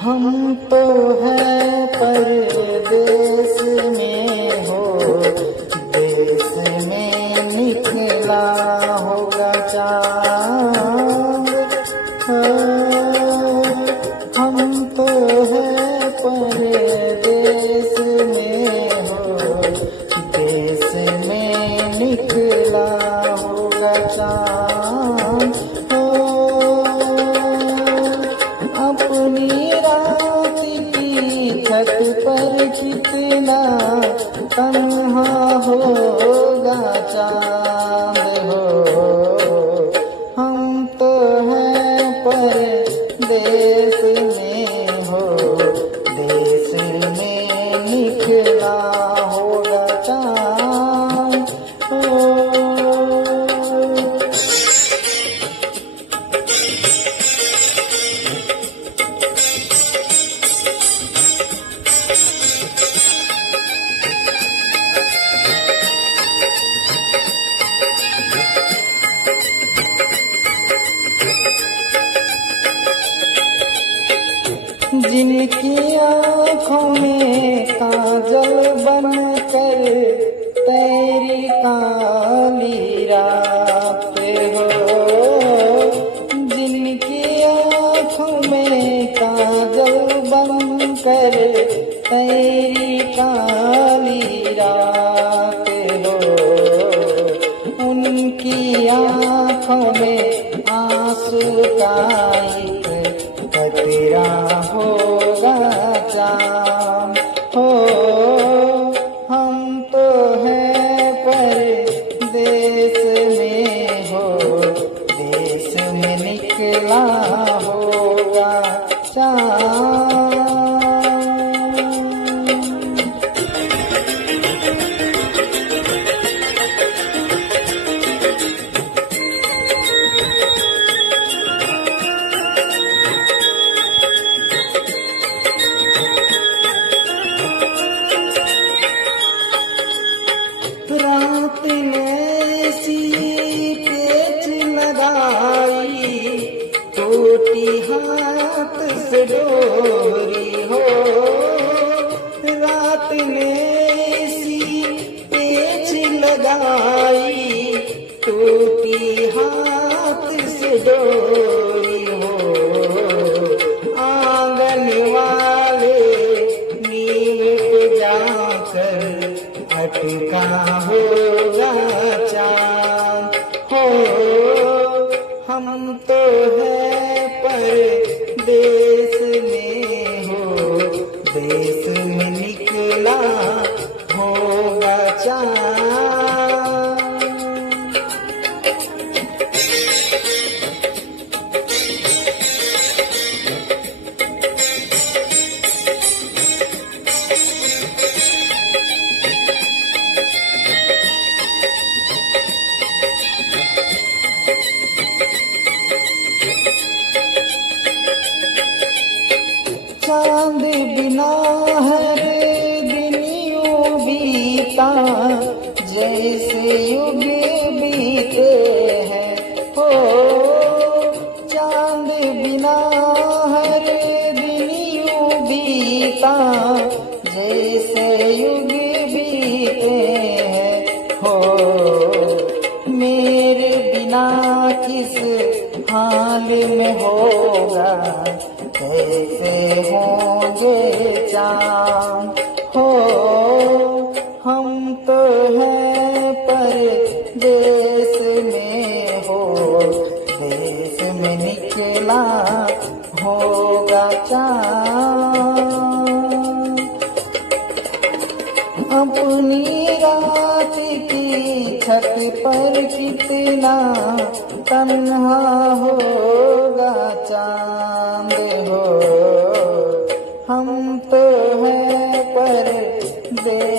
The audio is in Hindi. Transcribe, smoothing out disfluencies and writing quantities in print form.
हम तो हैं परदेस में हो, देश में निकला होगा चाँद। हम तो हैं परदेस में हो, देश में निकला होगा चाँद। अपनी रात की छत पर कितना तन्हा होगा चाँद हो। हम तो हैं परदेस में हो, देश में निकला होगा चाँद हो। जिनकी आँखों में काजल बनकर तेरी काली रात हो, जिनकी आँखों में काजल बनकर तेरी काली रात हो, उनकी आँखों में आंसू का कतरा होगा चाँद हो। हम तो हैं परदेस में हो, देश में निकला होगा चाँद। रात ने सी पेच लगाई, टूटी हाथ से डोरी हो। रात ने सी पेच लगाई, टूटी हाथ से डोरी हो। आंगन वाले नींव पे जाकर अटका होगा चाँद हो। हम तो हैं परदेस में हो, देश में निकला होगा चाँद। चाँद बिना हर दिन यूं बीता, जैसे युग बीते हैं हो। चाँद बिना हर दिन यूं बीता, जैसे युग बीते हैं हो। मेरे बिना किस हाल में होगा, कैसे होंगे चाँद हो। हम तो हैं परदेस में हो, देश में निकला होगा चाँद। अपनी रात की छत पर कितना तन्हा होगा चाँद हो। हम तो हैं परदेस